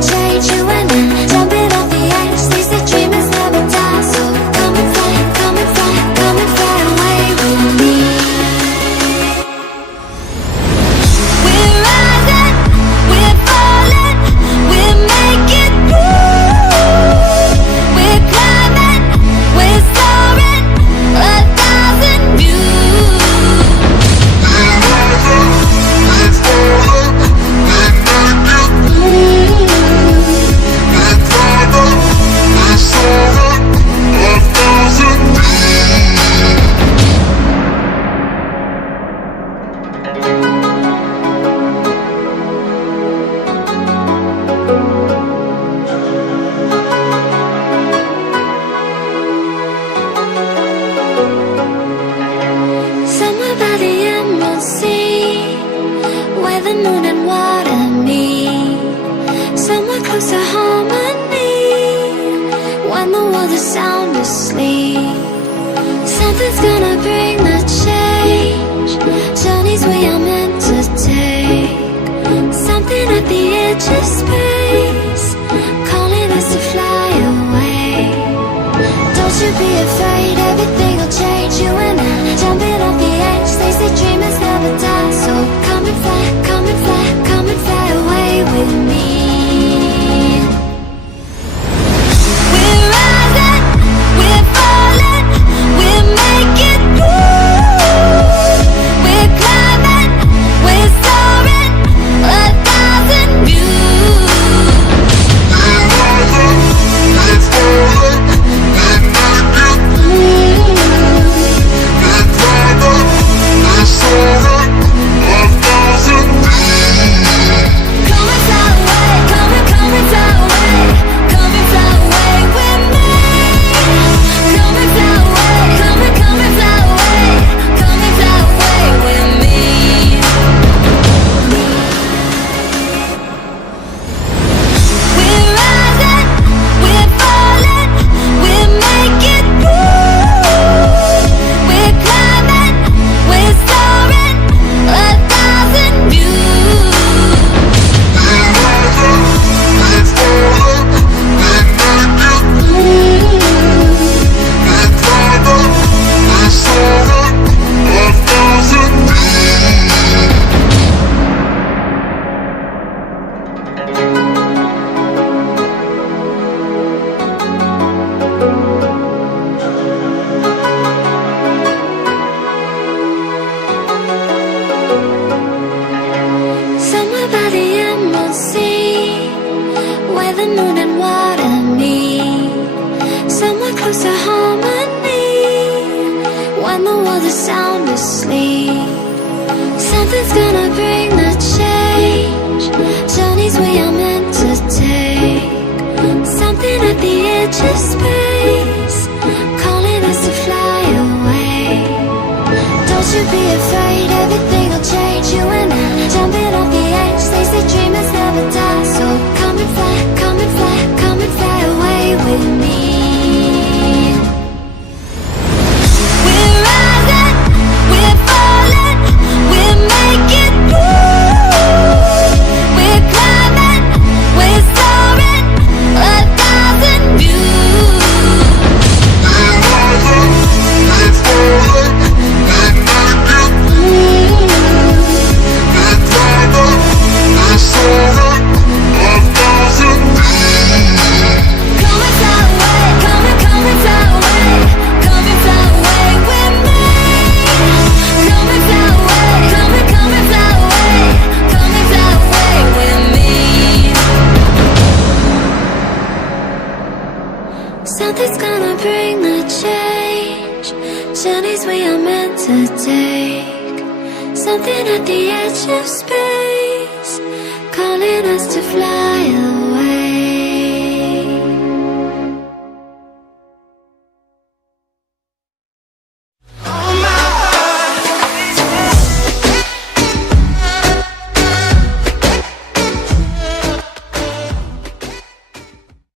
will change you and I. Jumping off the edge, they say dreamers never die. So come and fly, come and fly, come and fly away with me. We're rising, we're falling, we're making moves. We're climbing, we're soaring, 1,000 views. We're rising, we're falling, we're making moves. We're climbing, we're soaring, 1,000 Somewhere by the emerald sea, where the moon and water meet. Somewhere close to harmony, when the world is sound asleep. Something's gonna bring the change, journeys we are meant to take. Something at the edge of space, calling us to fly away. Don't you be afraid, everything will change. You and I, jumping off the edge. They say dreamers never die. So come and fly, come and fly, come and fly away with me. We're rising, we're falling, we're making moves. We're climbing, we're soaring, 1,000 views. We're rising, we're falling, we're making moves. We're climbing, we're soaring, 1,000 views. Come and fly away, come and fly away, come and fly away with me. Come and fly away, come and fly away, come and fly away with me. We're rising, we're falling, we're making moves. We're climbing, we're soaring, 1,000 views. We're rising, we're falling, we're making moves. We're climbing, we're soaring, 1,000 Somewhere by the emerald sea, where the moon and water meet. Somewhere close to harmony, when the world is sound asleep. Something's gonna bring the change, journeys we are meant to take. Something at the edge of space, calling us to fly away. Don't you be afraid, everything will change. You and I, jumping off the edge. They say dreamers never die. So come and fly, come and fly, come and fly away with me. We're rising, we're falling, we're making moves. We're climbing, we're soaring, 1,000 views. We're rising, we're falling, we're making moves. We're climbing, we're soaring, 1,000 views. Come and fly away, come and fly away, come and fly away with me. Come and fly away, come and fly away, come and fly away with me. Something's gonna bring the change, journeys we are meant to take. Something at the edge of space.